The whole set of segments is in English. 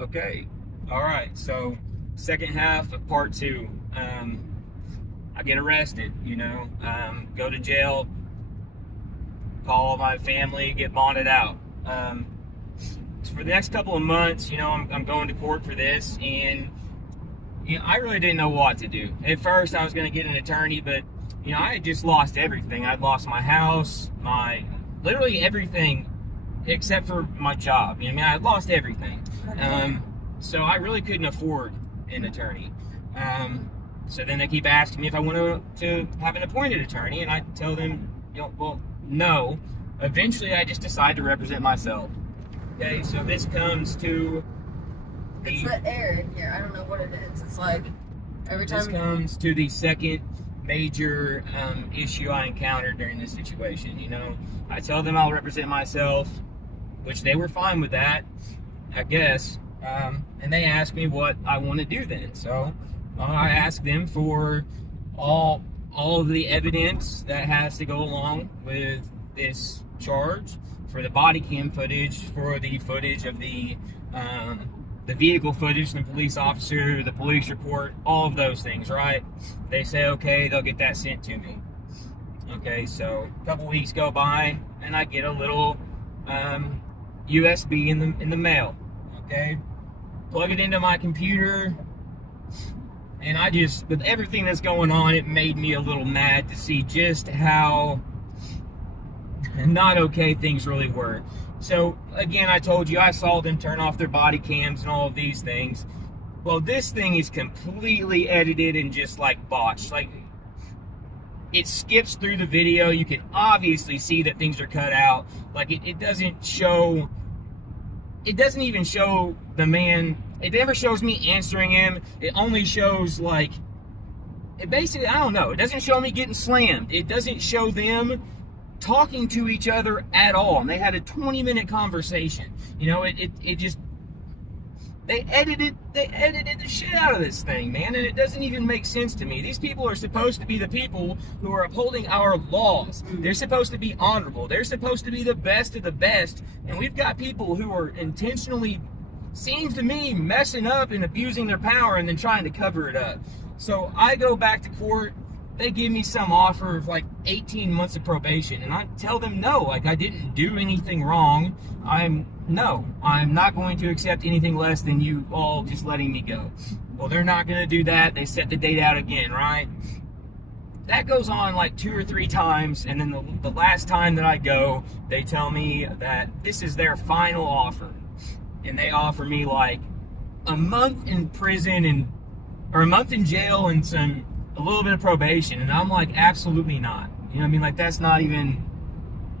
Okay. All right. So, second half of part two. I get arrested, go to jail, call my family, get bonded out. So for the next couple of months, I'm going to court for this, and I really didn't know what to do. At first, I was going to get an attorney, but I had just lost everything. I'd lost my house, literally everything, except for my job. I'd lost everything. So I really couldn't afford an attorney. So then they keep asking me if I want to have an appointed attorney, and I tell them, well, no. Eventually, I just decide to represent myself. Okay, so this comes to It's the air in here. I don't know what it is. It's like every time. This comes to the second major issue I encountered during this situation. I tell them I'll represent myself, which they were fine with that, I guess. And they ask me what I want to do then. So I ask them for all of the evidence that has to go along with this charge, for the body cam footage, for the footage of the vehicle footage, the police officer, the police report, all of those things, right? They say, okay, they'll get that sent to me. Okay, so a couple weeks go by, and I get a little USB in the mail. Okay, plug it into my computer, and with everything that's going on, it made me a little mad to see just how not okay things really were. So again, I told you I saw them turn off their body cams and all of these things. Well, this thing is completely edited and just like botched. Like, it skips through the video. You can obviously see that things are cut out. Like, it doesn't show. It doesn't even show the man. It never shows me answering him. It only shows it basically, I don't know. It doesn't show me getting slammed. It doesn't show them talking to each other at all. And they had a 20-minute conversation. It just, they edited the shit out of this thing, man, and it doesn't even make sense to me. These people are supposed to be the people who are upholding our laws. They're supposed to be honorable. They're supposed to be the best of the best, and we've got people who are intentionally, seems to me, messing up and abusing their power and then trying to cover it up. So I go back to court. They give me some offer of 18 months of probation, and I tell them no, I didn't do anything wrong. I'm not going to accept anything less than you all just letting me go. Well, they're not going to do that. They set the date out again, right? That goes on 2 or 3 times, and then the last time that I go, they tell me that this is their final offer, and they offer me a month in prison or a month in jail and a little bit of probation, and I'm absolutely not. That's not even,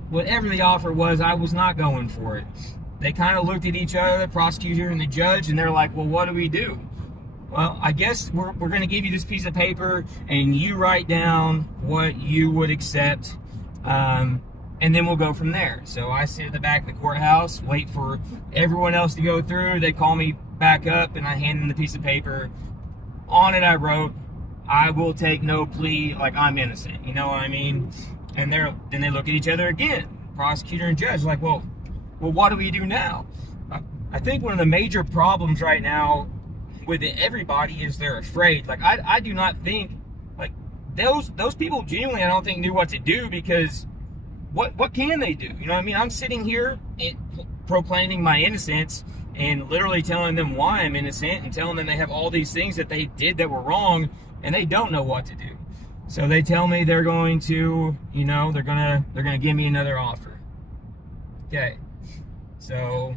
whatever the offer was, I was not going for it. They kind of looked at each other, the prosecutor and the judge, and they're like, well, what do we do? Well, I guess we're going to give you this piece of paper, and you write down what you would accept, and then we'll go from there. So I sit at the back of the courthouse, wait for everyone else to go through. They call me back up, and I hand them the piece of paper. On it, I wrote, I will take no plea, I'm innocent. You know what I mean? And then they look at each other again, prosecutor and judge, well, what do we do now? I think one of the major problems right now with everybody is they're afraid. I do not think, those people genuinely, I don't think, knew what to do, because what can they do? You know what I mean? I'm sitting here proclaiming my innocence and literally telling them why I'm innocent and telling them they have all these things that they did that were wrong, and they don't know what to do. So they tell me they're going to, they're gonna give me another offer. Okay. So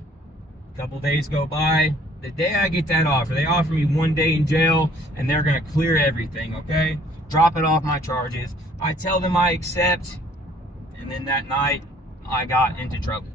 a couple days go by. The day I get that offer, they offer me 1 day in jail, and they're gonna clear everything, okay? Drop it off my charges. I tell them I accept, and then that night I got into trouble.